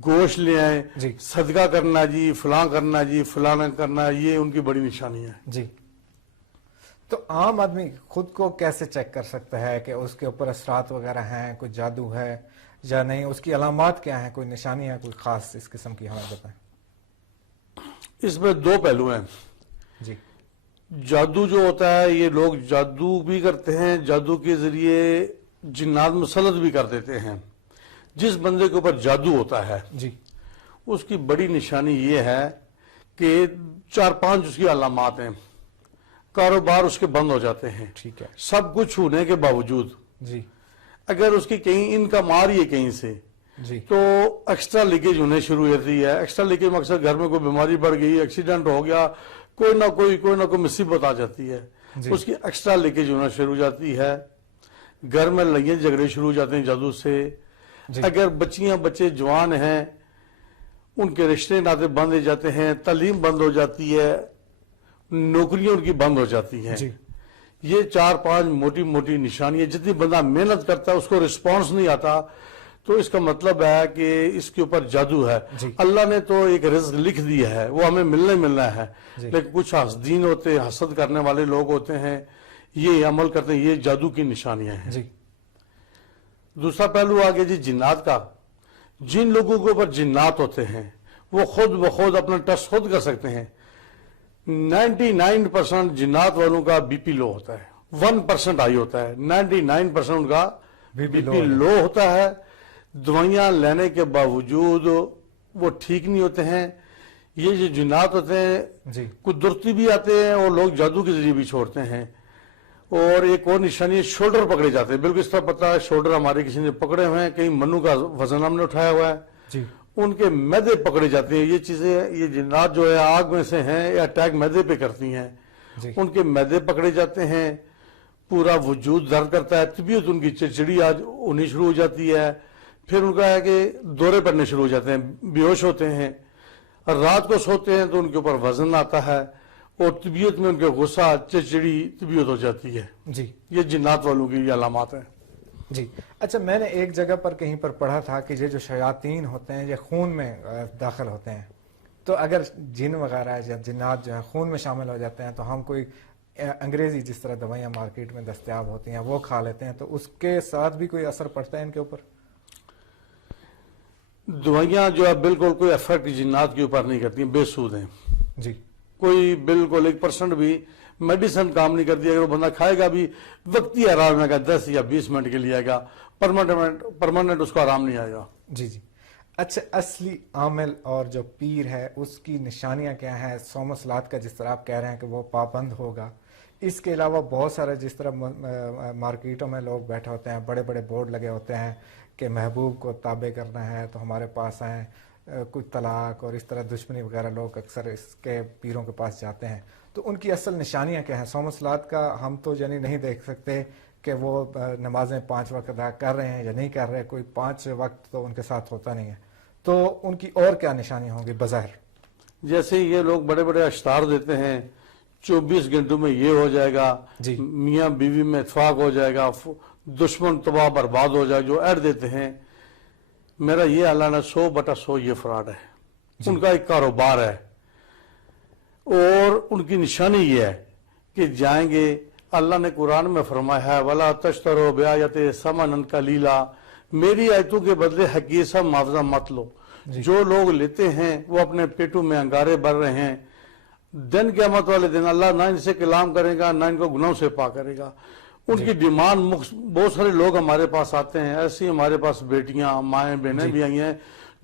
گوشت لے آئیں جی صدقہ کرنا جی فلاں کرنا جی فلاں کرنا، یہ ان کی بڑی نشانی ہے. جی. تو عام آدمی خود کو کیسے چیک کر سکتا ہے کہ اس کے اوپر اثرات وغیرہ ہیں، کوئی جادو ہے یا نہیں، اس کی علامات کیا ہیں، کوئی نشانی ہے کوئی خاص اس قسم کی، ہمیں بتائیں. اس میں دو پہلو ہیں. جی جادو جو ہوتا ہے یہ لوگ جادو بھی کرتے ہیں، جادو کے ذریعے جنات مسلط بھی کر دیتے ہیں. جس بندے کے اوپر جادو ہوتا ہے جی اس کی بڑی نشانی یہ ہے کہ 4-5 اس کی علامات ہیں. کاروبار اس کے بند ہو جاتے ہیں ٹھیک ہے. سب کچھ ہونے کے باوجود. جی اگر اس کی کہیں انکم آ رہی ہے کہیں سے جی تو ایکسٹرا لیکیج ہونے شروع ہوتی ہے. ایکسٹرا لیکیج میں اکثر گھر میں کوئی بیماری بڑھ گئی، ایکسیڈنٹ ہو گیا، کوئی نہ کوئی مصیبت آ جاتی ہے، جی. اس کی ایکسٹرا لیکیج ہونا شروع ہو جاتی ہے. گھر میں لڑائیاں جھگڑے شروع ہو جاتے ہیں جادو سے. جی. اگر بچیاں بچے جوان ہیں ان کے رشتے ناطے بند ہو جاتے ہیں، تعلیم بند ہو جاتی ہے، نوکریاں ان کی بند ہو جاتی ہیں. جی یہ 4-5 موٹی موٹی نشانیاں. جتنی بندہ محنت کرتا ہے اس کو رسپانس نہیں آتا تو اس کا مطلب ہے کہ اس کے اوپر جادو ہے. جی. اللہ نے تو ایک رزق لکھ دیا ہے، وہ ہمیں ملنا ہے. جی. لیکن کچھ حاسدین ہوتے ہیں، حسد کرنے والے لوگ ہوتے ہیں، یہ عمل کرتے ہیں. یہ جادو کی نشانیاں ہیں. جی دوسرا پہلو آگے جی جنات کا. جن لوگوں کے اوپر جنات ہوتے ہیں وہ خود بخود اپنا ٹیسٹ خود کر سکتے ہیں. 99% جنات والوں کا بی پی لو ہوتا ہے، 1% ہائی ہوتا ہے. 99% ان کا بی پی لو ہوتا ہے. دوائیاں لینے کے باوجود وہ ٹھیک نہیں ہوتے ہیں. یہ جو جنات ہوتے ہیں جی قدرتی بھی آتے ہیں اور لوگ جادو کے ذریعے بھی چھوڑتے ہیں. اور ایک اور نشانی ہے شولڈر پکڑے جاتے ہیں. بالکل اس طرح پتا ہے شولڈر ہمارے کسی نے پکڑے ہوئے ہیں، کہیں منو کا وزن ہم نے اٹھایا ہوا ہے، جی ان کے میدے پکڑے جاتے ہیں. یہ چیزیں یہ جنات جو ہے آگ میں سے ہیں یا اٹیک میدے پہ کرتی ہیں. جی ان کے میدے پکڑے جاتے ہیں، پورا وجود درد کرتا ہے، طبیعت ان کی چڑچڑی آج ہونی شروع ہو جاتی ہے. پھر ان کا ہے کہ دورے پڑنے شروع ہو جاتے ہیں، بے ہوش ہوتے ہیں. اور رات کو سوتے ہیں تو ان کے اوپر وزن آتا ہے اور طبیعت میں ان کے غصہ چڑچڑی طبیعت ہو جاتی ہے. جی یہ جنات والوں کی یہ علامات ہیں. جی. اچھا میں نے ایک جگہ پر کہیں پر پڑھا تھا کہ یہ جو شیاطین ہوتے ہیں یہ خون میں داخل ہوتے ہیں. تو اگر جن وغیرہ یا جنات جو ہیں خون میں شامل ہو جاتے ہیں تو ہم کوئی انگریزی جس طرح دوائیاں مارکیٹ میں دستیاب ہوتی ہیں وہ کھا لیتے ہیں تو اس کے ساتھ بھی کوئی اثر پڑتا ہے ان کے اوپر؟ دوائیاں جو ہے بالکل کوئی افیکٹ جنات کے اوپر نہیں کرتی ہیں، بے سود ہیں. جی کوئی بالکل 1% بھی میڈیسن کام نہیں کرتی. اگر وہ بندہ کھائے گا بھی وقتی آرام آئے گا، 10 یا 20 منٹ کے لیے آئے گا، پرماننٹ اس کو آرام نہیں آئے گا. جی جی. اچھا اصلی عامل اور جو پیر ہے اس کی نشانیاں کیا ہیں؟ صوم و صلات کا جس طرح آپ کہہ رہے ہیں کہ وہ پابند ہوگا، اس کے علاوہ بہت سارے جس طرح مارکیٹوں میں لوگ بیٹھے ہوتے ہیں، بڑے بڑے بورڈ لگے ہوتے ہیں کہ محبوب کو تابع کرنا ہے تو ہمارے پاس آئیں، کچھ طلاق اور اس طرح دشمنی وغیرہ لوگ اکثر اس کے پیروں کے پاس جاتے ہیں. تو ان کی اصل نشانیاں کیا ہیں؟ صوم و صلات کا ہم تو یعنی نہیں دیکھ سکتے کہ وہ نمازیں 5 وقت ادا کر رہے ہیں یا نہیں کر رہے، کوئی 5 وقت تو ان کے ساتھ ہوتا نہیں ہے. تو ان کی اور کیا نشانیاں ہوں گی بظاہر؟ جیسے یہ لوگ بڑے بڑے اشتہار دیتے ہیں 24 گھنٹوں میں یہ ہو جائے گا، جی میاں بیوی میں اتفاق ہو جائے گا، دشمن تباہ برباد ہو جائے، جو ایڈ دیتے ہیں. میرا یہ اعلان ہے 100/100 یہ فراڈ ہے. ان کا ایک کاروبار ہے اور ان کی نشانی یہ ہے کہ جائیں گے. اللہ نے قرآن میں فرمایا ہے وَلَا تَشْتَرُوا بِآيَاتِي ثَمَنًا قَلِيلًا، میری آیتوں کے بدلے حقیر سا معاوضہ مت لو. جو لوگ لیتے ہیں وہ اپنے پیٹوں میں انگارے بھر رہے ہیں. دن قیامت والے دن اللہ نہ ان سے کلام کرے گا نہ ان کو گناہوں سے پاک کرے گا. ان کی ڈیمانڈ بہت سارے لوگ ہمارے پاس آتے ہیں، ایسی ہمارے پاس بیٹیاں مائیں بہنیں بھی آئی ہیں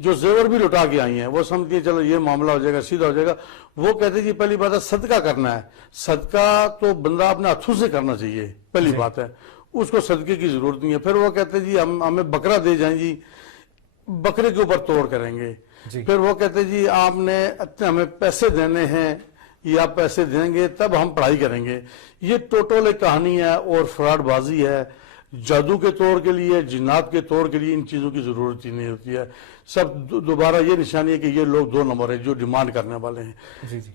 جو زیور بھی لٹا کے آئی ہیں. وہ سمجھتی ہیں چلو یہ معاملہ ہو جائے گا، سیدھا ہو جائے گا. وہ کہتے ہیں جی پہلی بات ہے صدقہ کرنا ہے. صدقہ تو بندہ اپنے ہاتھوں سے کرنا چاہیے، پہلی بات ہے، اس کو صدقے کی ضرورت نہیں ہے. پھر وہ کہتے ہیں جی ہمیں بکرا دے جائیں، جی بکرے کے اوپر توڑ کریں گے. پھر وہ کہتے ہیں جی آپ نے ہمیں پیسے دینے ہیں یا پیسے دیں گے تب ہم پڑھائی کریں گے. یہ ٹوٹل ایک کہانی ہے اور فراڈ بازی ہے. جادو کے طور کے لیے، جنات کے طور کے لیے ان چیزوں کی ضرورت ہی نہیں ہوتی ہے. سب دوبارہ یہ نشانی ہے کہ یہ لوگ 2 نمبر ہیں جو ڈیمانڈ کرنے والے ہیں.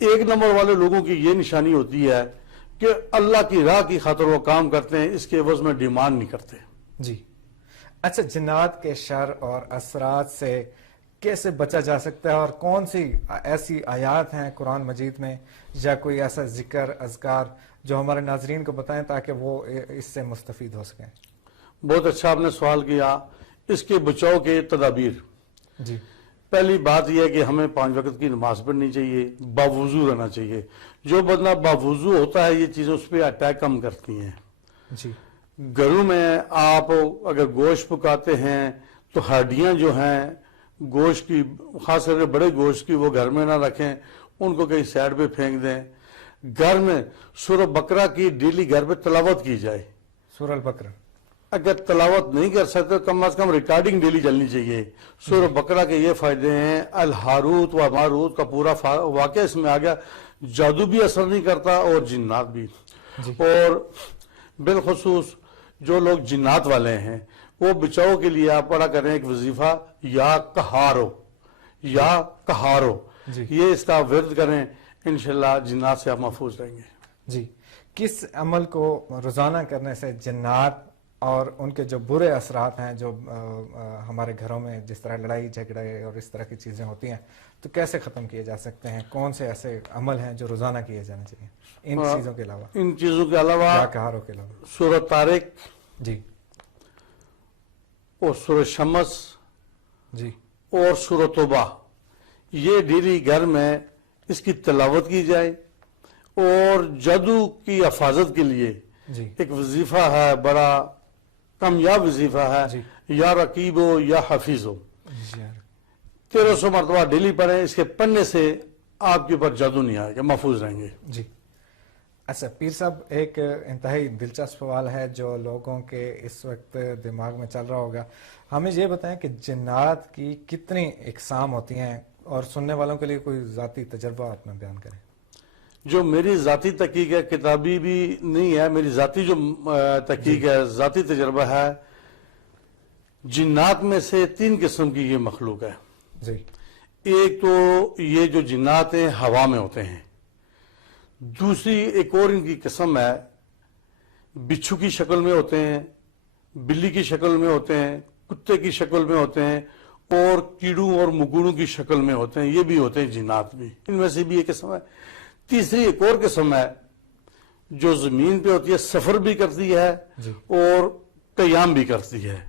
1 نمبر والے لوگوں کی یہ نشانی ہوتی ہے کہ اللہ کی راہ کی خاطر وہ کام کرتے ہیں، اس کے عوض میں ڈیمانڈ نہیں کرتے. جی. اچھا جنات کے شر اور اثرات سے کیسے بچا جا سکتا ہے اور کون سی ایسی آیات ہیں قرآن مجید میں یا کوئی ایسا ذکر اذکار جو ہمارے ناظرین کو بتائیں تاکہ وہ اس سے مستفید ہو سکیں؟ بہت اچھا آپ نے سوال کیا. اس کے بچاؤ کے تدابیر. جی. پہلی بات یہ ہے کہ ہمیں 5 وقت کی نماز پڑھنی چاہیے, باوضو رہنا چاہیے. جو بندہ باوضو ہوتا ہے یہ چیزیں اس پہ اٹیک کم کرتی ہیں. جی. گھروں میں آپ اگر گوشت پکاتے ہیں تو ہڈیاں جو ہیں گوشت کی, خاص کر کے بڑے گوشت کی, وہ گھر میں نہ رکھیں, ان کو کہیں سائڈ پہ پھینک دیں. گھر میں سورہ بقرہ کی ڈیلی گھر پہ تلاوت کی جائے. سورہ البقرہ اگر تلاوت نہیں کر سکتے کم از کم ریکارڈنگ ڈیلی چلنی چاہیے. سورہ بقرہ کے یہ فائدے ہیں. الہاروت و ماروت کا پورا واقعہ اس میں آ گیا. جادو بھی اثر نہیں کرتا اور جنات بھی. اور بالخصوص جو لوگ جنات والے ہیں وہ بچاؤ کے لیے آپ پڑھا کریں ایک وظیفہ یا کہارو, یا کہارو, یہ اس کا ورد کریں, انشاءاللہ جنات سے آپ محفوظ رہیں گے. جی. کس عمل کو روزانہ کرنے سے جنات اور ان کے جو برے اثرات ہیں جو ہمارے گھروں میں جس طرح لڑائی جھگڑے اور اس طرح کی چیزیں ہوتی ہیں تو کیسے ختم کیے جا سکتے ہیں؟ کون سے ایسے عمل ہیں جو روزانہ کیے جانے چاہیے ان چیزوں کے علاوہ؟ ان چیزوں کے علاوہ کہاروں کے علاوہ سورہ طارق, جی, اور سورہ شمس, جی, اور سورہ توبہ, یہ ڈیلی گھر میں اس کی تلاوت کی جائے. اور جادو کی حفاظت کے لیے جی, ایک وظیفہ ہے, بڑا کامیاب وظیفہ ہے, جی, یا رقیب ہو یا حفیظ ہو. 1300 مرتبہ ڈیلی پڑھیں. اس کے پڑھنے سے آپ کے اوپر جادو نہیں آئے گا, محفوظ رہیں گے. جی. اچھا پیر صاحب, ایک انتہائی دلچسپ سوال ہے جو لوگوں کے اس وقت دماغ میں چل رہا ہوگا. ہمیں یہ بتائیں کہ جنات کی کتنی اقسام ہوتی ہیں اور سننے والوں کے لیے کوئی ذاتی تجربہ آپ میں بیان کریں. جو میری ذاتی تحقیق ہے, کتابی بھی نہیں ہے, میری ذاتی جو تحقیق ہے, ذاتی تجربہ ہے, جنات میں سے 3 قسم کی یہ مخلوق ہے. جی. ایک تو یہ جو جنات ہیں ہوا میں ہوتے ہیں. دوسری ایک اور ان کی قسم ہے, بچھو کی شکل میں ہوتے ہیں, بلی کی شکل میں ہوتے ہیں, کتے کی شکل میں ہوتے ہیں, اور کیڑوں اور مکوڑوں کی شکل میں ہوتے ہیں. یہ بھی ہوتے ہیں جنات بھی. ان میں سے بھی ایک قسم ہے. تیسری ایک اور قسم ہے جو زمین پہ ہوتی ہے, سفر بھی کرتی ہے اور قیام بھی کرتی ہے.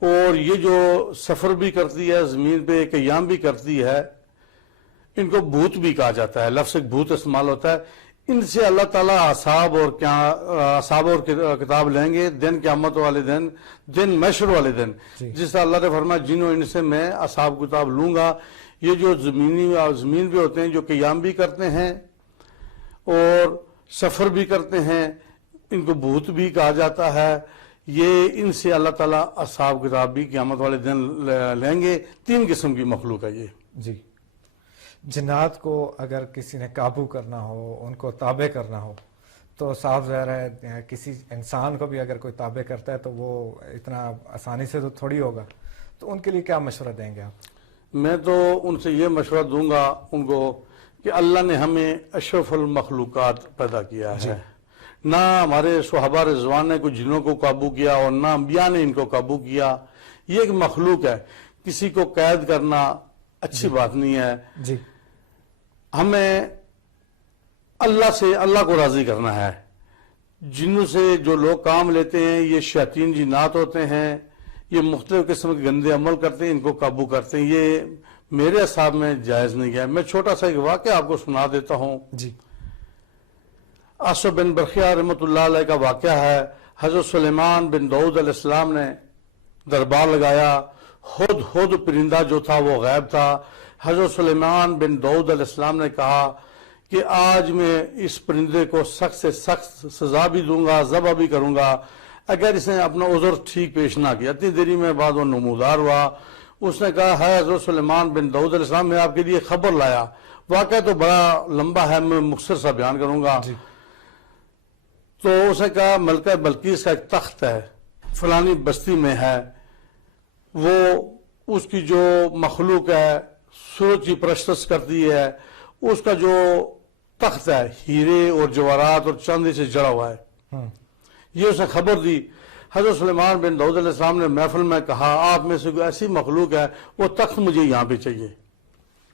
اور یہ جو سفر بھی کرتی ہے, زمین پہ قیام بھی کرتی ہے, ان کو بھوت بھی کہا جاتا ہے. لفظ بھوت استعمال ہوتا ہے. ان سے اللہ تعالیٰ اعصاب اور کتاب لیں گے دن قیامت والے دن, دن محشر والے دن, جس طرح اللہ نے فرمایا جن و ان سے میں اعصاب کتاب لوں گا. یہ جو زمین پہ ہوتے ہیں جو قیام بھی کرتے ہیں اور سفر بھی کرتے ہیں, ان کو بھوت بھی کہا جاتا ہے. یہ ان سے اللہ تعالیٰ اصحاب کتاب بھی قیامت والے دن لیں گے. 3 قسم کی مخلوق ہے یہ. جی. جنات کو اگر کسی نے قابو کرنا ہو, ان کو تابع کرنا ہو, تو صاف ظاہر ہے کسی انسان کو بھی اگر کوئی تابع کرتا ہے تو وہ اتنا آسانی سے تو تھوڑی ہوگا. تو ان کے لیے کیا مشورہ دیں گے آپ؟ میں تو ان سے یہ مشورہ دوں گا ان کو کہ اللہ نے ہمیں اشرف المخلوقات پیدا کیا ہے. نہ ہمارے صحابہ رضوان نے کوئی جنوں کو قابو کیا اور نہ انبیاء نے ان کو قابو کیا. یہ ایک مخلوق ہے, کسی کو قید کرنا اچھی بات نہیں ہے. جی. ہمیں اللہ کو راضی کرنا ہے. جنوں سے جو لوگ کام لیتے ہیں یہ شیاطین جنات ہوتے ہیں, یہ مختلف قسم کے گندے عمل کرتے ہیں, ان کو قابو کرتے ہیں. یہ میرے حساب میں جائز نہیں ہے. میں چھوٹا سا ایک واقعہ آپ کو سنا دیتا ہوں. جی. آصف بن برخیہ رحمۃ اللہ علیہ کا واقعہ ہے. حضرت سلیمان بن داؤد علیہ السلام نے دربار لگایا. ہد پرندہ جو تھا وہ غائب تھا. حضرت سلیمان بن داؤد علیہ السلام نے کہا کہ آج میں اس پرندے کو سخت سے سخت سزا بھی دوں گا, ذبح بھی کروں گا اگر اس نے اپنا عذر ٹھیک پیش نہ کیا. اتنی دیری میں بعد وہ نمودار ہوا. اس نے کہا ہے حضرت سلیمان بن داؤد علیہ السلام, میں آپ کے لیے خبر لایا. واقعہ تو بڑا لمبا ہے, میں مختصر سا بیان کروں گا. تو اس نے کہا ملکہ بلقیس کا ایک تخت ہے فلانی بستی میں ہے, وہ اس کی جو مخلوق ہے سورج کی پرستش کرتی ہے, اس کا جو تخت ہے ہیرے اور جواہرات اور چاندی سے جڑا ہوا ہے. یہ اس نے خبر دی. حضرت سلیمان بن داؤد علیہ السلام نے محفل میں کہا آپ میں سے کوئی ایسی مخلوق ہے وہ تخت مجھے یہاں پہ چاہیے.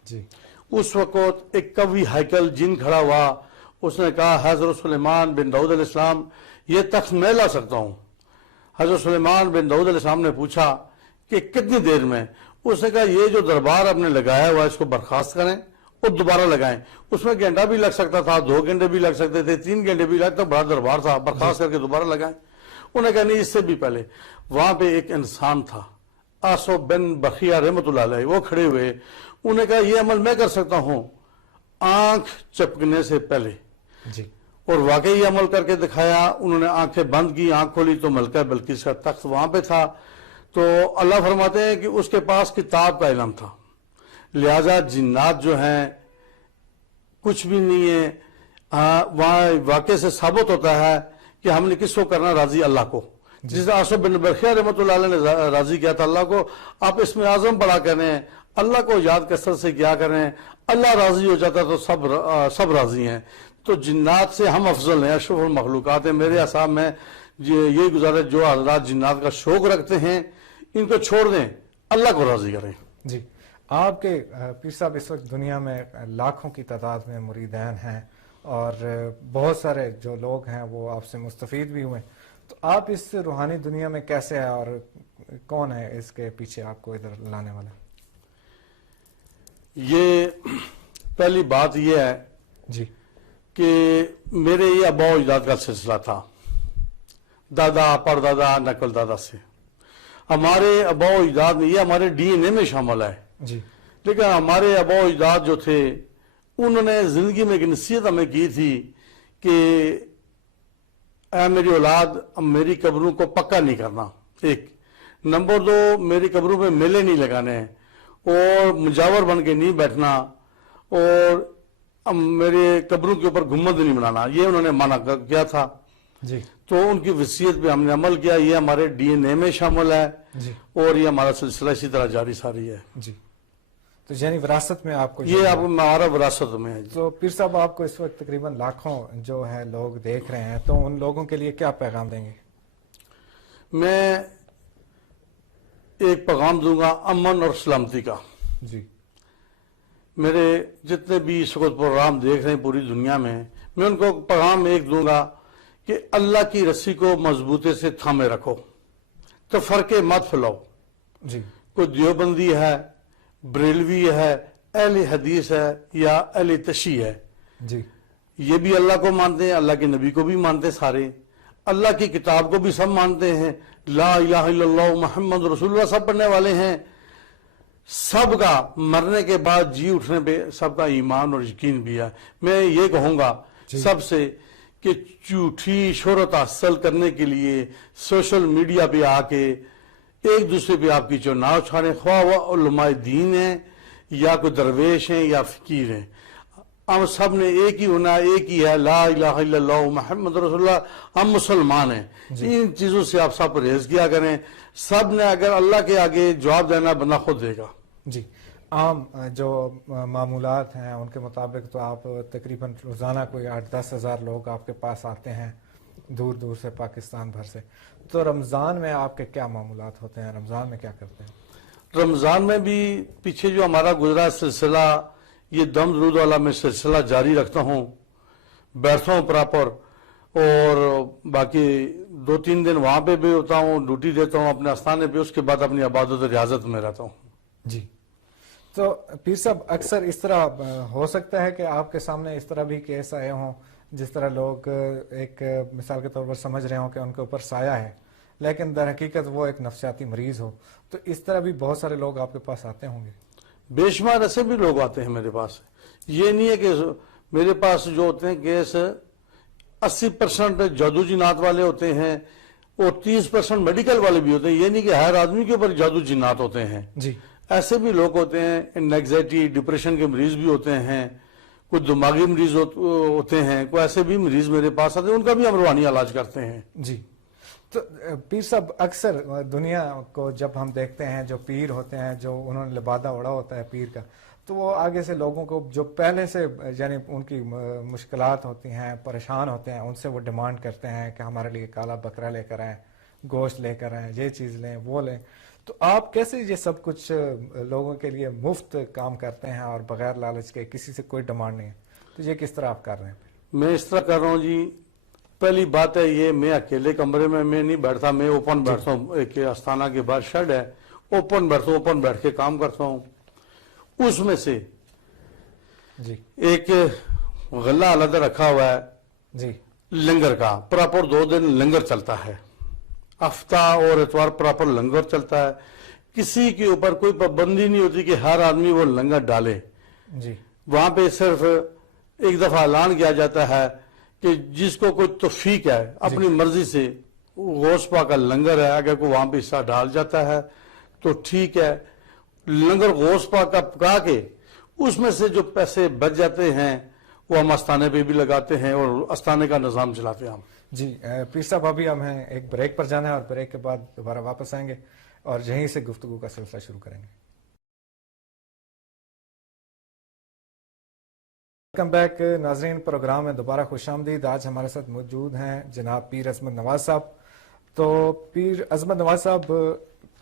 جی. اس وقت ایک قوی ہیکل جن کھڑا ہوا, اس نے کہا حضرت سلیمان بن داؤد علیہ السلام یہ تخت میں لا سکتا ہوں. حضرت سلیمان بن داؤد علیہ السلام نے پوچھا کہ کتنی دیر میں؟ اس نے کہا یہ جو دربار آپ نے لگایا ہوا اس کو برخاست کریں اور دوبارہ لگائیں. اس میں گھنٹہ بھی لگ سکتا تھا, 2 گھنٹے بھی لگ سکتے تھے, 3 گھنٹے بھی لگتا, بڑا دربار تھا, برخاست کر کے دوبارہ لگائیں. انہوں نے کہا نہیں, اس سے بھی پہلے. وہاں پہ ایک انسان تھا آصف بن بخیہ رحمۃ اللہ علیہ, وہ کھڑے ہوئے. انہوں نے کہا یہ عمل میں کر سکتا ہوں آنکھ چپکنے سے پہلے. جی. اور واقعی یہ عمل کر کے دکھایا. انہوں نے آنکھیں بند کی, آنکھ کھولی تو ملکہ بلقیس کا تخت وہاں پہ تھا. تو اللہ فرماتے ہیں کہ اس کے پاس کتاب کا علم تھا, لہذا جنات جو ہیں کچھ بھی نہیں ہے. وہاں واقعے سے ثابت ہوتا ہے کہ ہم نے کس کو کرنا, راضی اللہ کو. جس آصف بن بخیہ رحمۃ اللہ علیہ نے راضی کیا تھا اللہ کو. آپ اس میں اعظم پڑھا کریں, اللہ کو یاد کثرت سے کیا کریں, اللہ راضی ہو جاتا تو سب راضی ہیں. تو جنات سے ہم افضل ہیں, اشرف المخلوقات ہیں. میرے حساب میں یہی گزارش, جو حضرات جنات کا شوق رکھتے ہیں ان کو چھوڑ دیں, اللہ کو راضی کریں. جی. آپ کے پیر صاحب اس وقت دنیا میں لاکھوں کی تعداد میں مریدین ہیں اور بہت سارے جو لوگ ہیں وہ آپ سے مستفید بھی ہوئے. تو آپ اس روحانی دنیا میں کیسے ہیں اور کون ہے اس کے پیچھے آپ کو ادھر لانے والا؟ یہ پہلی بات یہ ہے جی کہ میرے یہ آباء و اجداد کا سلسلہ تھا, دادا پردادا نقل دادا سے. ہمارے آباء و اجداد میں یہ ہمارے ڈی این اے میں شامل ہے. جی. لیکن ہمارے آباء و اجداد جو تھے انہوں نے زندگی میں ایک نصیحت ہمیں کی تھی کہ اے میری اولاد, میری قبروں کو پکا نہیں کرنا. 1 نمبر 2, میری قبروں پہ میلے نہیں لگانے اور مجاور بن کے نہیں بیٹھنا, اور میرے قبروں کے اوپر گنبد نہیں بنانا. یہ انہوں نے منع کیا تھا. جی. تو ان کی وصیت پہ ہم نے عمل کیا. یہ ہمارے ڈی این اے میں شامل ہے. جی. اور یہ ہمارا سلسلہ اسی طرح جاری ساری ہے. جی. تو یعنی وراثت میں آپ کو یہ آپ ہمارا وراثت میں ہے. تو پیر صاحب آپ کو اس وقت تقریباً لاکھوں جو ہے لوگ دیکھ رہے ہیں, تو ان لوگوں کے لیے کیا پیغام دیں گے؟ میں ایک پیغام دوں گا امن اور سلامتی کا. جی. میرے جتنے بھی اس وقت پروگرام دیکھ رہے ہیں پوری دنیا میں ان کو پیغام ایک دوں گا کہ اللہ کی رسی کو مضبوطی سے تھامے رکھو, تفرقے مت پھیلاؤ. جی. کوئی دیوبندی ہے, بریلوی ہے, اہل حدیث ہے یا اہل تشیع ہے, جی, یہ بھی اللہ کو مانتے ہیں, اللہ کے نبی کو بھی مانتے ہیں, سارے اللہ کی کتاب کو بھی سب مانتے ہیں, لا الہ الا اللہ محمد رسول اللہ سب پڑھنے والے ہیں. سب کا مرنے کے بعد جی اٹھنے پہ سب کا ایمان اور یقین بھی ہے. میں یہ کہوں گا سب سے کہ جھوٹی شہرت حاصل کرنے کے لیے سوشل میڈیا پہ آ کے ایک دوسرے پہ آپ کی چناؤ چھاڑیں, خواہ وہ علماء دین ہیں یا کوئی درویش ہیں یا فقیر ہیں, ہم سب نے ایک ہی ہونا, ایک ہی ہے, لا الہ الا اللہ محمد رسول اللہ, ہم مسلمان ہیں. ان چیزوں سے آپ سب پرہیز کیا کریں. سب نے اگر اللہ کے آگے جواب دینا بندہ خود دے گا. جی. عام جو معمولات ہیں ان کے مطابق تو آپ تقریباً روزانہ کوئی 8-10 ہزار لوگ آپ کے پاس آتے ہیں دور دور سے, پاکستان بھر سے. تو رمضان میں آپ کے کیا معمولات ہوتے ہیں, رمضان میں کیا کرتے ہیں؟ رمضان میں بھی پیچھے جو ہمارا گزرا سلسلہ, یہ دم درود والا میں سلسلہ جاری رکھتا ہوں, بیٹھتا ہوں پراپر, اور باقی 2-3 دن وہاں پہ بھی ہوتا ہوں, ڈیوٹی دیتا ہوں اپنے آستانے پہ, اس کے بعد اپنی عبادت و ریاضت میں رہتا ہوں. جی. تو پیر صاحب اکثر اس طرح ہو سکتا ہے کہ آپ کے سامنے اس طرح بھی کیس آئے ہوں جس طرح لوگ ایک مثال کے طور پر سمجھ رہے ہوں کہ ان کے اوپر سایہ ہے, لیکن در حقیقت وہ ایک نفسیاتی مریض ہو, تو اس طرح بھی بہت سارے لوگ آپ کے پاس آتے ہوں گے؟ بے شمار ایسے بھی لوگ آتے ہیں میرے پاس. یہ نہیں ہے کہ میرے پاس جو ہوتے ہیں کیس 80% جادو جنات والے ہوتے ہیں اور 30% میڈیکل والے بھی ہوتے ہیں. یہ نہیں کہ ہر آدمی کے اوپر جادو جنات ہوتے ہیں. جی. ایسے بھی لوگ ہوتے ہیں, انگزائٹی ڈپریشن کے مریض بھی ہوتے ہیں, کوئی دماغی مریض ہوتے ہیں, کوئی ایسے بھی مریض میرے پاس آتے ہیں, ان کا بھی ہم روحانی علاج کرتے ہیں. جی. تو پیر صاحب اکثر دنیا کو جب ہم دیکھتے ہیں جو پیر ہوتے ہیں جو انہوں نے لبادہ اڑا ہوتا ہے پیر کا, تو وہ آگے سے لوگوں کو جو پہلے سے یعنی ان کی مشکلات ہوتی ہیں, پریشان ہوتے ہیں, ان سے وہ ڈیمانڈ کرتے ہیں کہ ہمارے لیے کالا بکرا لے کر آئیں, گوشت لے کر آئیں، یہ چیز لیں، وہ لیں. تو آپ کیسے یہ سب کچھ لوگوں کے لیے مفت کام کرتے ہیں اور بغیر لالچ کے، کسی سے کوئی ڈیمانڈ نہیں ہے؟ تو یہ کس طرح آپ کر رہے ہیں؟ میں اس طرح کر رہا ہوں جی. پہلی بات ہے یہ، میں اکیلے کمرے میں نہیں بیٹھتا، میں اوپن بیٹھتا ہوں. ایک استھانہ کے بعد شیڈ ہے، اوپن بیٹھتا ہوں، اوپن بیٹھ کے کام کرتا ہوں. اس میں سے جی ایک غلہ علیحدہ رکھا ہوا ہے جی لنگر کا. پراپر 2 دن لنگر چلتا ہے، ہفتہ اور اتوار پراپر لنگر چلتا ہے. کسی کے اوپر کوئی پابندی نہیں ہوتی کہ ہر آدمی وہ لنگر ڈالے. جی وہاں پہ صرف ایک دفعہ اعلان کیا جاتا ہے کہ جس کو کوئی توفیق ہے اپنی مرضی سے غوث پاک کا لنگر ہے، اگر کوئی وہاں پہ حصہ ڈال جاتا ہے تو ٹھیک ہے. لنگر غوث پاک کا پکا کے اس میں سے جو پیسے بچ جاتے ہیں وہ ہم استانے پہ بھی لگاتے ہیں اور استانے کا نظام چلاتے ہیں ہم. جی پیر صاحب، ابھی ہمیں ایک بریک پر جانا ہے اور بریک کے بعد دوبارہ واپس آئیں گے اور یہیں سے گفتگو کا سلسلہ شروع کریں گے. ویلکم بیک ناظرین، پروگرام میں دوبارہ خوش آمدید. آج ہمارے ساتھ موجود ہیں جناب پیر عظمت نواز صاحب. تو پیر عظمت نواز صاحب،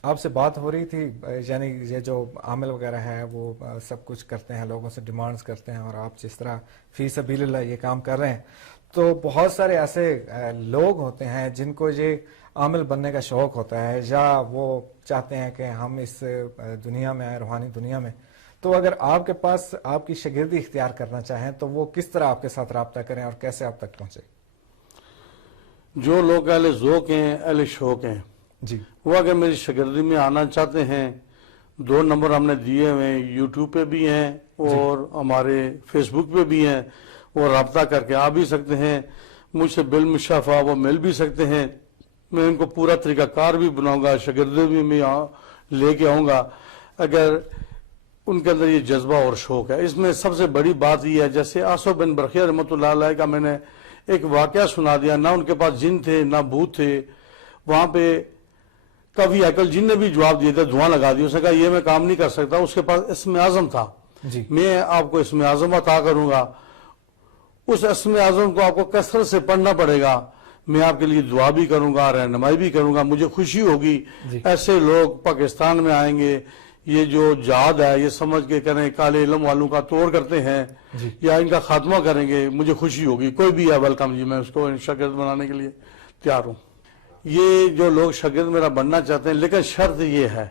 آپ سے بات ہو رہی تھی، یعنی یہ جو عامل وغیرہ ہے وہ سب کچھ کرتے ہیں، لوگوں سے ڈیمانڈز کرتے ہیں، اور آپ جس طرح فی سبیل اللہ یہ کام کر رہے ہیں، تو بہت سارے ایسے لوگ ہوتے ہیں جن کو یہ عامل بننے کا شوق ہوتا ہے، یا وہ چاہتے ہیں کہ ہم اس دنیا میں آئیں، روحانی دنیا میں. تو اگر آپ کے پاس آپ کی شاگردی اختیار کرنا چاہیں تو وہ کس طرح آپ کے ساتھ رابطہ کریں اور کیسے آپ تک پہنچے؟ جو لوگ اہل ذوق ہیں، اہل شوق ہیں، جی وہ اگر میری شاگردی میں آنا چاہتے ہیں، 2 نمبر ہم نے دیے ہوئے ہیں، یوٹیوب پہ بھی ہیں اور ہمارے فیس بک پہ بھی ہیں. وہ رابطہ کر کے آ بھی سکتے ہیں، مجھ سے بالمشافہ وہ مل بھی سکتے ہیں. میں ان کو پورا طریقہ کار بھی بناؤں گا، شاگردی بھی میں لے کے آؤں گا اگر ان کے اندر یہ جذبہ اور شوق ہے. اس میں سب سے بڑی بات یہ ہے، جیسے آصف بن برقیہ رحمۃ اللہ علیہ کا میں نے ایک واقعہ سنا دیا. نہ ان کے پاس جن تھے نہ بھوت تھے. وہاں پہ کبھی عقل جن نے بھی جواب دیے تھے، دھواں لگا دی. اس نے کہا یہ میں کام نہیں کر سکتا. اس کے پاس اسم اعظم تھا. جی میں آپ کو اسم اعظم عطا کروں گا، اس اسم اعظم کو آپ کو کثرت سے پڑھنا پڑے گا. میں آپ کے لیے دعا بھی کروں گا، رہنمائی بھی کروں گا. مجھے خوشی ہوگی ایسے لوگ پاکستان میں آئیں گے. یہ جو جہاد ہے یہ سمجھ کے کریں کالے علم والوں کا توڑ کرتے ہیں یا ان کا خاتمہ کریں گے، مجھے خوشی ہوگی. کوئی بھی ہے ویلکم جی، میں اس کو شاگرد بنانے کے لیے تیار ہوں. یہ جو لوگ شاگرد میرا بننا چاہتے ہیں، لیکن شرط یہ ہے،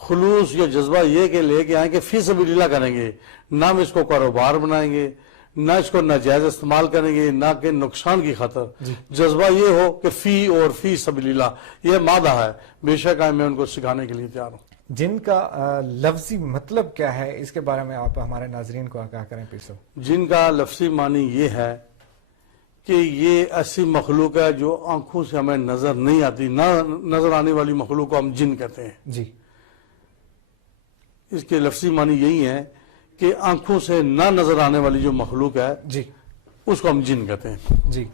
خلوص یا جذبہ یہ کہ لے کے آئیں کہ فی سبیل اللہ کریں گے. نہ ہم اس کو کاروبار بنائیں گے، نہ اس کو ناجائز استعمال کریں گے، نہ کہ نقصان کی خاطر. جذبہ یہ ہو کہ فی اور فی سبیل اللہ یہ مادہ ہے. بے شک میں ان کو سکھانے کے لیے تیار ہوں. جن کا لفظی مطلب کیا ہے، اس کے بارے میں آپ ہمارے ناظرین کو آگاہ کریں پیر صاحب. جن کا لفظی معنی یہ ہے کہ یہ ایسی مخلوق ہے جو آنکھوں سے ہمیں نظر نہیں آتی، نہ نظر آنے والی مخلوق کو ہم جن کہتے ہیں. جی اس کے لفظی معنی یہی ہے کہ آنکھوں سے نہ نظر آنے والی جو مخلوق ہے جی اس کو ہم جن کہتے ہیں. جی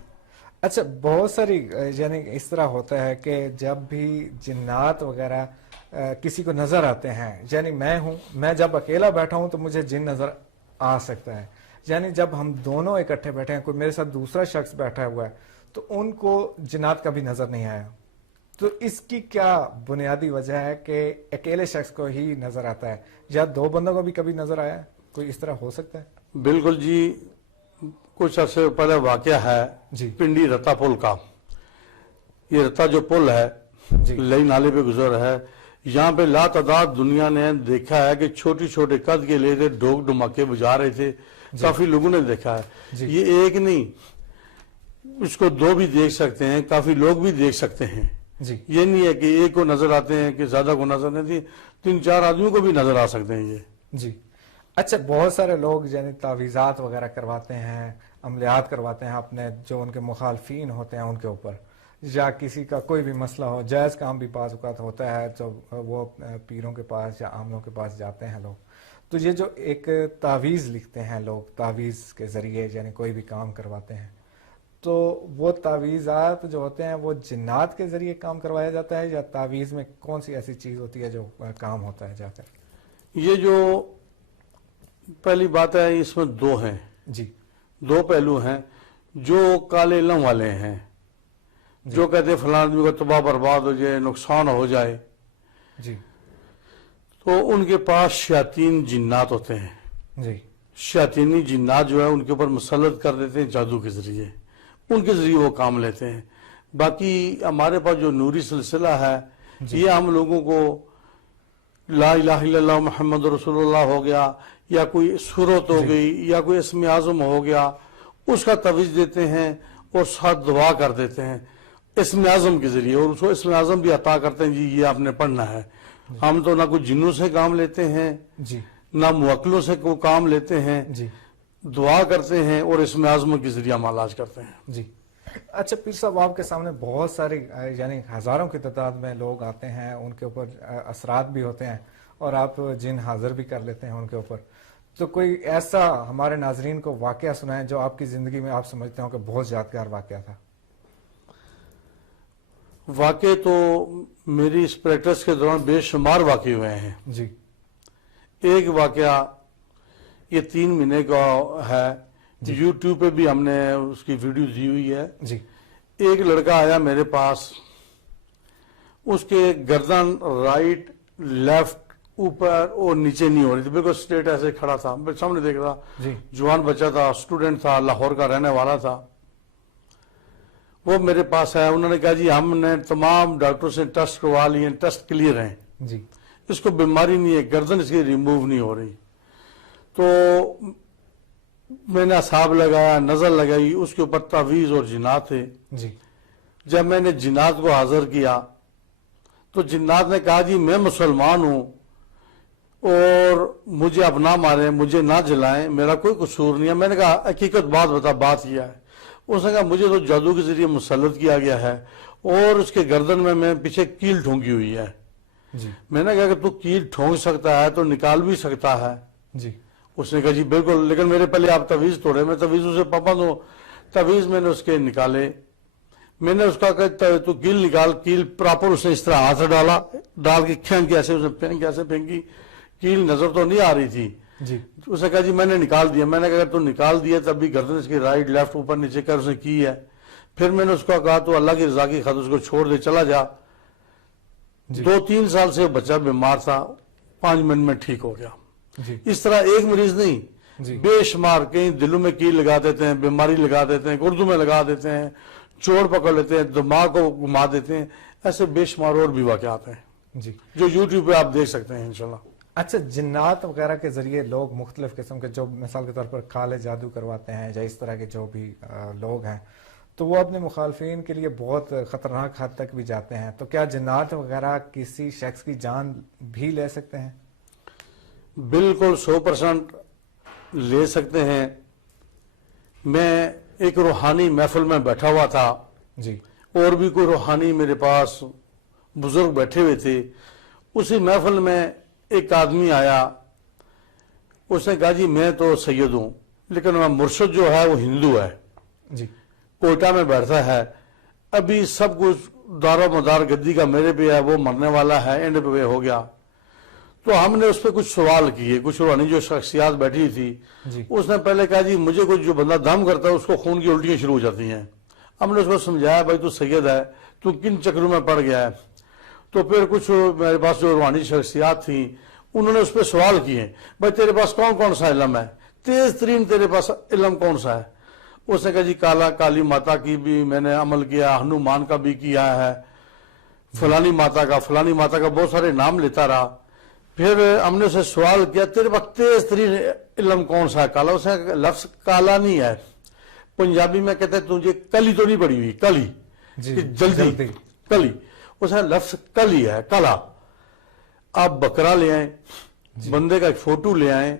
اچھا، بہت ساری یعنی اس طرح ہوتا ہے کہ جب بھی جنات وغیرہ کسی کو نظر آتے ہیں، یعنی میں جب اکیلا بیٹھا ہوں تو مجھے جن نظر آ سکتا ہے. یعنی جب ہم دونوں اکٹھے بیٹھے ہیں، کوئی میرے ساتھ دوسرا شخص بیٹھا ہوا ہے، تو ان کو جنات کبھی نظر نہیں آیا. تو اس کی کیا بنیادی وجہ ہے کہ اکیلے شخص کو ہی نظر آتا ہے، یا 2 بندوں کو بھی کبھی نظر آیا؟ کوئی اس طرح ہو سکتا ہے؟ بالکل جی. کچھ عرصے پہلے واقعہ ہے جی پنڈی رتا پل کا. یہ رتا جو پل ہے لئی نالے پہ گزر ہے. یہاں پہ لا تعداد دنیا نے دیکھا ہے کہ چھوٹی چھوٹے قد کے لیے تھے، ڈھوک ڈھماکے بجا رہے تھے. کافی لوگوں نے دیکھا ہے. یہ ایک نہیں، اس کو 2 بھی دیکھ سکتے ہیں، کافی لوگ بھی دیکھ سکتے ہیں. یہ نہیں ہے کہ ایک کو نظر آتے ہیں کہ زیادہ کو نظر نہیں آتی، 3-4 آدمیوں کو بھی نظر آ سکتے ہیں. یہ جی اچھا، بہت سارے لوگ یعنی تعویذات وغیرہ کرواتے ہیں، عملیات کرواتے ہیں اپنے جو ان کے مخالفین ہوتے ہیں ان کے اوپر، یا کسی کا کوئی بھی مسئلہ ہو، جائز کام بھی بعض اوقات ہوتا ہے تو وہ پیروں کے پاس یا عاملوں کے پاس جاتے ہیں لوگ. تو یہ جو ایک تعویذ لکھتے ہیں لوگ، تعویذ کے ذریعے یعنی کوئی بھی کام کرواتے ہیں، تو وہ تعویذات جو ہوتے ہیں وہ جنات کے ذریعے کام کروایا جاتا ہے، یا تعویذ میں کون سی ایسی چیز ہوتی ہے جو کام ہوتا ہے جا کر؟ یہ جو پہلی بات ہے، اس میں 2 ہیں. جی 2 پہلو ہیں. جو کالے علم والے ہیں، جو کہتے ہیں فلاں آدمی کو تباہ برباد ہو جائے، نقصان ہو جائے، جی تو ان کے پاس شیاطین جنات ہوتے ہیں. جی شیاطینی جنات جو ہے ان کے اوپر مسلط کر دیتے ہیں جادو کے ذریعے، ان کے ذریعے وہ کام لیتے ہیں. باقی ہمارے پاس جو نوری سلسلہ ہے یہ ہم لوگوں کو لا الہ الا اللہ محمد رسول اللہ ہو گیا، یا کوئی صورت ہو گئی، یا کوئی اسم اعظم ہو گیا، اس کا تویز دیتے ہیں اور ساتھ دعا کر دیتے ہیں اسم اعظم کے ذریعے، اور اس کو اسم اعظم بھی عطا کرتے ہیں، جی یہ آپ نے پڑھنا ہے. ہم تو نہ کوئی جنوں سے کام لیتے ہیں، جی نہ موکلوں سے کوئی کام لیتے ہیں، جی دعا کرتے ہیں اور اسم اعظم کے ذریعے ہم علاج کرتے ہیں. جی. اچھا پیر صاحب، آپ کے سامنے بہت سارے یعنی ہزاروں کی تعداد میں لوگ آتے ہیں، ان کے اوپر اثرات بھی ہوتے ہیں اور آپ جن حاضر بھی کر لیتے ہیں ان کے اوپر. تو کوئی ایسا ہمارے ناظرین کو واقعہ سنائیں جو آپ کی زندگی میں آپ سمجھتے ہوں کہ بہت یادگار واقعہ تھا. واقع تو میری اس پریکٹس کے دوران بے شمار واقع ہوئے ہیں. جی. ایک واقعہ یہ 3 مہینے کا ہے، یوٹیوب پہ بھی ہم نے اس کی ویڈیو دی ہوئی ہے. جی. ایک لڑکا آیا میرے پاس، اس کے گردن رائٹ لیفٹ اوپر اور نیچے نہیں ہو رہی تھی، بالکل اسٹریٹ ایسے کھڑا تھا، میں سامنے دیکھ رہا. جی. جوان بچہ تھا، اسٹوڈنٹ تھا، لاہور کا رہنے والا تھا. وہ میرے پاس آیا، انہوں نے کہا جی ہم نے تمام ڈاکٹر سے ٹیسٹ کروا لیے، ٹیسٹ کلیئر ہیں، جی. اس کو بیماری نہیں ہے، گردن اس کی ریموو نہیں ہو رہی. تو میں نے اعصاب لگایا، نظر لگائی، اس کے اوپر تعویذ اور جنات تھے. جی. جب میں نے جنات کو حاضر کیا تو جنات نے کہا جی میں مسلمان ہوں اور مجھے اب نہ ماریں، مجھے نہ جلائیں، میرا کوئی قصور نہیں ہے. میں نے کہا حقیقت بات بتا، بات کیا ہے؟ اس نے کہا مجھے تو جادو کے ذریعے مسلط کیا گیا ہے اور اس کے گردن میں پیچھے کیل ٹھونکی ہوئی ہے. جی. میں نے کہا کہ تو کیل ٹھونک سکتا ہے تو نکال بھی سکتا ہے. جی. اس نے کہا جی بالکل، لیکن میرے پہلے آپ تعویذ توڑے. میں تعویذوں سے پابند ہوں. تعویذ میں نے اس کے نکالے. میں نے اس کا کہا تو کیل نکال. کیل پراپر اس نے اس طرح ہاتھ ڈالا، ڈال کے کھینک کے ایسے اس نے ایسے پھینکی. کیل نظر تو نہیں آ رہی تھی. جی. اس نے کہا جی میں نے نکال دیا. میں نے کہا تو نکال دیا تب بھی گردن اس کی رائٹ لیفٹ اوپر نیچے کر اس نے کی ہے. پھر میں نے اس کو کہا تو اللہ کی رضا کی خاطر اس کو چھوڑ دے، چلا جا. 2-3 سال سے بچہ بیمار تھا، 5 منٹ میں ٹھیک ہو گیا. جی. اس طرح ایک مریض نہیں، جی. بے شمار. کہیں دلوں میں کیل لگا دیتے ہیں، بیماری لگا دیتے ہیں، گردوں میں لگا دیتے ہیں، چوڑ پکڑ لیتے ہیں، دماغ کو گھما دیتے ہیں. ایسے بے شمار اور بھی واقعات ہیں جی جو یوٹیوب پہ آپ دیکھ سکتے ہیں انشاءاللہ. اچھا، جنات وغیرہ کے ذریعے لوگ مختلف قسم کے جو مثال کے طور پر کالے جادو کرواتے ہیں یا اس طرح کے جو بھی لوگ ہیں، تو وہ اپنے مخالفین کے لیے بہت خطرناک حد تک بھی جاتے ہیں. تو کیا جنات وغیرہ کسی شخص کی جان بھی لے سکتے ہیں؟ بالکل 100% لے سکتے ہیں. میں ایک روحانی محفل میں بیٹھا ہوا تھا، جی. اور بھی کوئی روحانی میرے پاس بزرگ بیٹھے ہوئے تھے. اسی محفل میں ایک آدمی آیا، اس نے کہا جی میں تو سید ہوں لیکن میں مرشد جو ہے وہ ہندو ہے، جی. کوئٹہ میں بیٹھتا ہے، ابھی سب کچھ دار و مدار گدی کا میرے پہ ہے، وہ مرنے والا ہے، اینڈ پہ ہو گیا. تو ہم نے اس پہ کچھ سوال کیے. کچھ روحانی جو شخصیات بیٹھی تھی، جی. اس نے پہلے کہا جی مجھے کچھ جو بندہ دم کرتا ہے اس کو خون کی الٹیاں شروع ہو جاتی ہیں. ہم نے اس کو سمجھایا بھائی تو سید ہے، تو کن چکروں میں پڑ گیا ہے. تو پھر کچھ میرے پاس جو روحانی شخصیات تھیں انہوں نے اس پہ سوال کیے، بھائی تیرے پاس کون کون سا علم ہے، تیز ترین تیرے پاس علم کون سا ہے؟ اس نے کہا جی کالی ماتا کی بھی میں نے عمل کیا، ہنومان کا بھی کیا ہے، فلانی ماتا کا بہت سارے نام لیتا رہا. پھر ہم نے اسے سوال کیا تیرے پاس تیز ترین علم کون سا ہے؟ کالا. اس نے لفظ کالا نہیں ہے، پنجابی میں کہتے ہیں تجھے کلی تو نہیں پڑی ہوئی، کلی جلدی کلی. اس نے لفظ کلی ہے، کالا. آپ بکرا لے آئیں، بندے کا ایک فوٹو لے آئیں،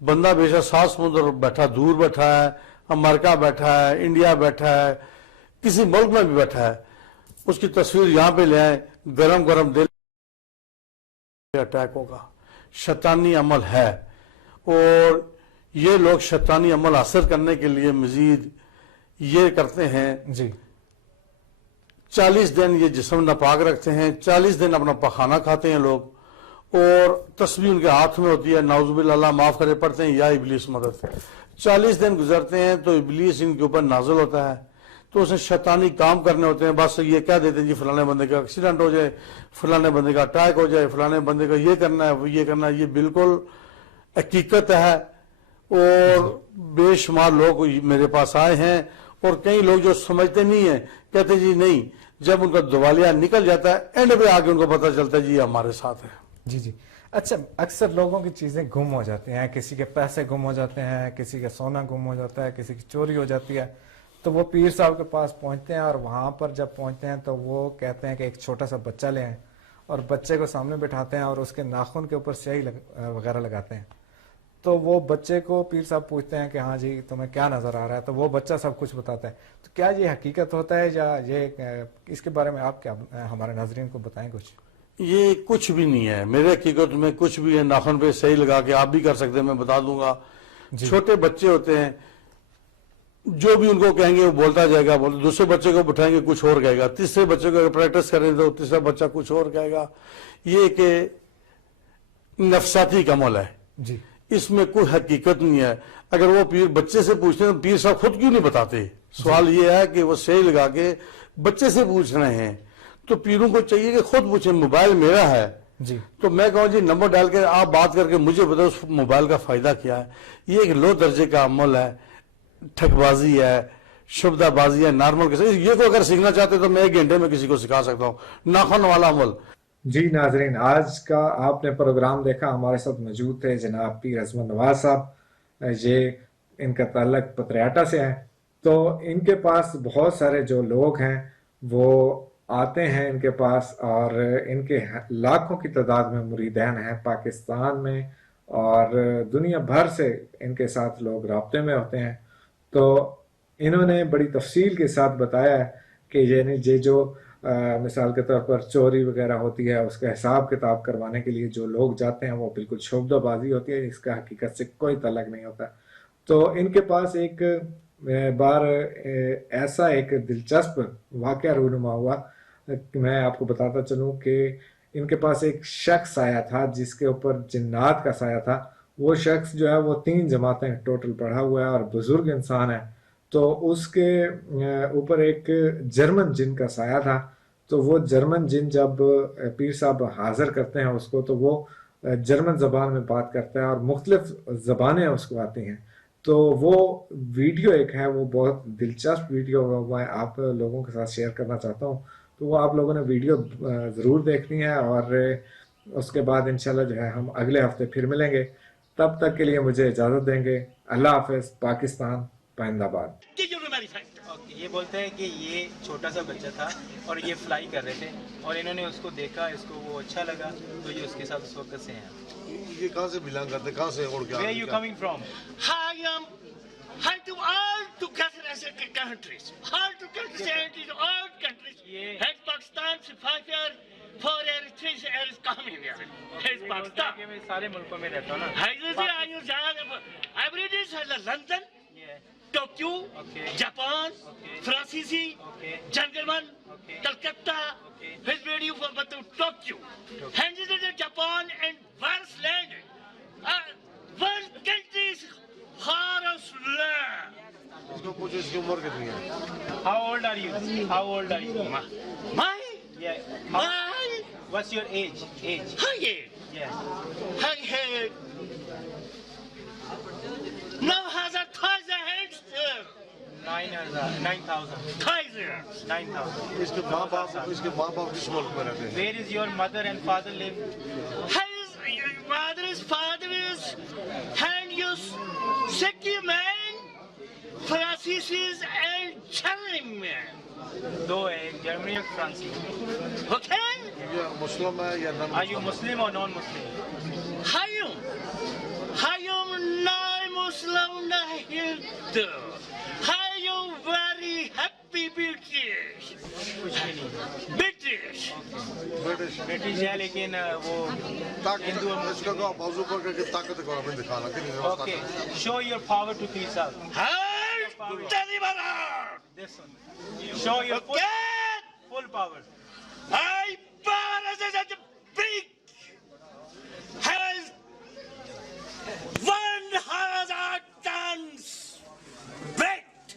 بندہ بے شک 7 سمندر بیٹھا، دور بیٹھا ہے، امریکہ بیٹھا ہے، انڈیا بیٹھا ہے، کسی ملک میں بھی بیٹھا ہے، اس کی تصویر یہاں پہ لے آئیں، گرم دل اٹیک ہوگا. شیطانی عمل ہے، اور یہ لوگ شیطانی عمل حاصل کرنے کے لیے مزید یہ کرتے ہیں. جی. 40 دن یہ جسم ناپاک رکھتے ہیں، 40 دن اپنا پخانہ کھاتے ہیں لوگ، اور تسبیح ان کے ہاتھ میں ہوتی ہے، نعوذ باللہ اللہ معاف کرے پڑھتے ہیں یا ابلیس مدد. 40 دن گزرتے ہیں تو ابلیس ان کے اوپر نازل ہوتا ہے. تو اسے شیطانی کام کرنے ہوتے ہیں. بس یہ کہہ دیتے ہیں جی فلانے بندے کا ایکسیڈنٹ ہو جائے, فلانے بندے کا اٹیک ہو جائے, فلانے بندے کا یہ کرنا ہے, وہ یہ کرنا ہے. یہ بالکل حقیقت ہے. اور بے شمار لوگ میرے پاس آئے ہیں, اور کئی لوگ جو سمجھتے نہیں ہیں کہتے جی نہیں, جب ان کا دیوالیہ نکل جاتا ہے اینڈ پہ آگے ان کو پتہ چلتا ہے جی ہمارے ساتھ ہے. جی جی. اچھا, اکثر لوگوں کی چیزیں گم ہو جاتی ہیں, کسی کے پیسے گم ہو جاتے ہیں, کسی کا سونا گم ہو جاتا ہے, کسی کی چوری ہو جاتی ہے, تو وہ پیر صاحب کے پاس پہنچتے ہیں, اور وہاں پر جب پہنچتے ہیں تو وہ کہتے ہیں کہ ایک چھوٹا سا بچہ لے آئیں, اور بچے کو سامنے بٹھاتے ہیں اور اس کے ناخن کے اوپر سیاہی وغیرہ لگاتے ہیں. تو وہ بچے کو پیر صاحب پوچھتے ہیں کہ ہاں جی تمہیں کیا نظر آ رہا ہے, تو وہ بچہ سب کچھ بتاتا ہے. تو کیا یہ حقیقت ہوتا ہے, یا یہ اس کے بارے میں آپ کیا ہمارے ناظرین کو بتائیں کچھ؟ یہ کچھ بھی نہیں ہے, میرے حقیقت میں کچھ بھی ہے. ناخن پہ صحیح لگا کے آپ بھی کر سکتے ہیں, میں بتا دوں گا. چھوٹے بچے ہوتے ہیں, جو بھی ان کو کہیں گے وہ بولتا جائے گا. دوسرے بچے کو بٹھائیں گے کچھ اور کہے گا, تیسرے بچے کو اگر پریکٹس کریں تو تیسرا بچہ کچھ اور کہے گا. یہ کہ نفساتی عمل ہے, جی, اس میں کوئی حقیقت نہیں ہے. اگر وہ پیر بچے سے پوچھتے ہیں تو پیر صاحب خود کیوں نہیں بتاتے؟ سوال یہ ہے کہ وہ صحیح لگا کے بچے سے پوچھ رہے ہیں, تو پیروں کو چاہیے کہ خود پوچھیں. موبائل میرا ہے جی, تو میں کہوں جی نمبر ڈال کے آپ بات کر کے مجھے بتاؤ اس موبائل کا فائدہ کیا ہے. یہ ایک لو درجے کا عمل ہے, ٹھگ بازی ہے, شبدہ بازی ہے, نارمل کے. یہ کو اگر سیکھنا چاہتے تو میں 1 گھنٹے میں کسی کو سکھا سکتا ہوں, ناخن والا عمل. جی ناظرین, آج کا آپ نے پروگرام دیکھا. ہمارے ساتھ موجود تھے جناب پیر عصمت نواز صاحب. یہ ان کا تعلق پتریاٹا سے ہے. تو ان کے پاس بہت سارے جو لوگ ہیں وہ آتے ہیں ان کے پاس, اور ان کے لاکھوں کی تعداد میں مریدین ہیں پاکستان میں, اور دنیا بھر سے ان کے ساتھ لوگ رابطے میں ہوتے ہیں. تو انہوں نے بڑی تفصیل کے ساتھ بتایا ہے کہ یعنی یہ جو مثال کے طور پر چوری وغیرہ ہوتی ہے, اس کا حساب کتاب کروانے کے لیے جو لوگ جاتے ہیں وہ بالکل شعبدہ بازی ہوتی ہے, اس کا حقیقت سے کوئی تعلق نہیں ہوتا. تو ان کے پاس ایک بار ایسا ایک دلچسپ واقعہ رونما ہوا. میں آپ کو بتاتا چلوں کہ ان کے پاس ایک شخص آیا تھا جس کے اوپر جنات کا سایہ تھا. وہ شخص جو ہے وہ 3 جماعتیں ٹوٹل پڑھا ہوا ہے اور بزرگ انسان ہے. تو اس کے اوپر ایک جرمن جن کا سایہ تھا. تو وہ جرمن جن جب پیر صاحب حاضر کرتے ہیں اس کو, تو وہ جرمن زبان میں بات کرتا ہے اور مختلف زبانیں اس کو آتی ہیں. تو وہ ویڈیو ایک ہے, وہ بہت دلچسپ ویڈیو میں آپ لوگوں کے ساتھ شیئر کرنا چاہتا ہوں. تو وہ آپ لوگوں نے ویڈیو ضرور دیکھنی ہے, اور اس کے بعد انشاءاللہ جو ہے ہم اگلے ہفتے پھر ملیں گے. تب تک کے لیے مجھے اجازت دیں گے. اللہ حافظ. پاکستان پائندہ باد. یہ بولتے ہیں کہ یہ چھوٹا سا بچہ تھا اور یہ فلائی کر رہے تھے, اور انہوں نے اس کو دیکھا, اس کو وہ اچھا لگا, تو یہ اس کے ساتھ اس وقت سے ہیں. یہ کہاں سے بلانگ کرتے, کہاں سے اور کیا؟ Where are you coming from? Hi to all together countries. All together all countries. Has Pakistan supporter for Eritrea is coming here. Has Pakistan. میں سارے ملکوں میں رہتا ہوں نا. Every day is London, Tokyo, Japan, Francis, Gentleman, Calcutta. His video for Tokyo. And this is Japan and worst land. World countries. اس کو پوچھو اس کی عمر کتنی ہے. How old are you? How old are you? My? Yeah. My? What's your age? Age? Hi. Yes. Hi. Now has a thousand heads. 9,000. 9,000. اس کے ماں باپ کس ملک میں رہتے ہیں؟ Where is your mother and father live? His mother's father is and you sick man, Francis and German. دو ہے, ایک جرمنی اور فرانسی. Okay? یہ مسلم ہے یا naan Are you Muslim or non-Muslim? Hayum non-Muslim Hindu. Hayum very happy British. کچھ بھی نہیں. British. British ہے لیکن وہ ہندو. اس کا کہا بازو پر کے طاقت کو اپنے دکھانا کہ نہیں. Okay, show your power to peace out. This one. Show your full power. I power is a big has 100 tons weight.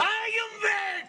I am weight.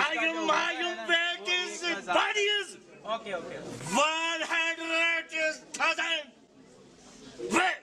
I am weight is body is Okay, okay. 100,000 weight.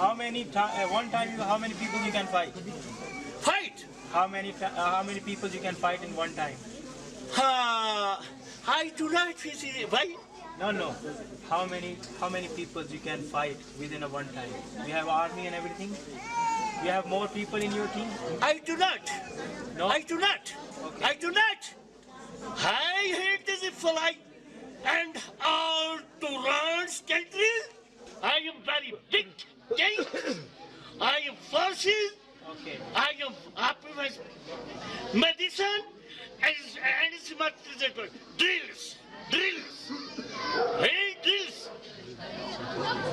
How many one time how many people you can fight? Fight. How many people you can fight in one time? I do not visit. Why? No. How many people you can fight within a one time? You have army and everything. You have more people in your team. I do not. No? I do not. Okay. I do not. I hate this fly and all to run countries. I am very big king. I am forces. Okay. I am optimist medicine and smart drills. Hey, drills.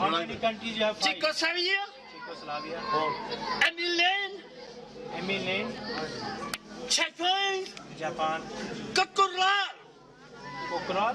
How many countries you have fight? Czechoslovakia, Czechoslovakia, Emilian, Emilian, Japan, Japan, Kokoral, Kokoral.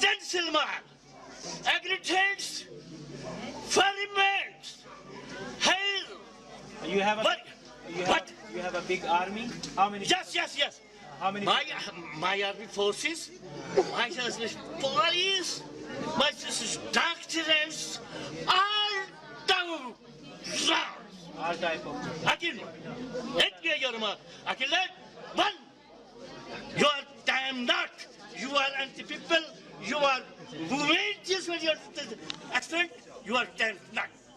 Gentlemen, aggregates, ferments, hail. You have a What? What? you have a big army. How many? Yes. How many? My army forces, my police, my doctors, all down. All type of. Akin, let me your man. Akin, let one. You are damn not. You are anti-people. You are women. Just when you are excellent, you are damn not.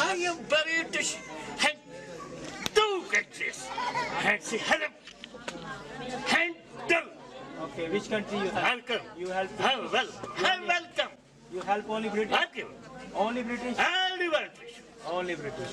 I am British and two countries. And she help. And two. Okay, which country you help? Welcome. You help. Welcome. You help only British. Welcome. Only British. Only British. Only British.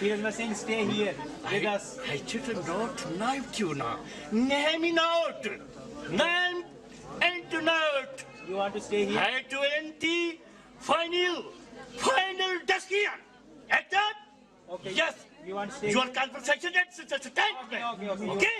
Peer Azmat Singh, stay here with us. I should not knife you now. Name it out. Name and not. You want to stay here? I 20 final decision. At that? Okay. Yes. You want to stay Your here? conversation at such a time. Okay. Okay?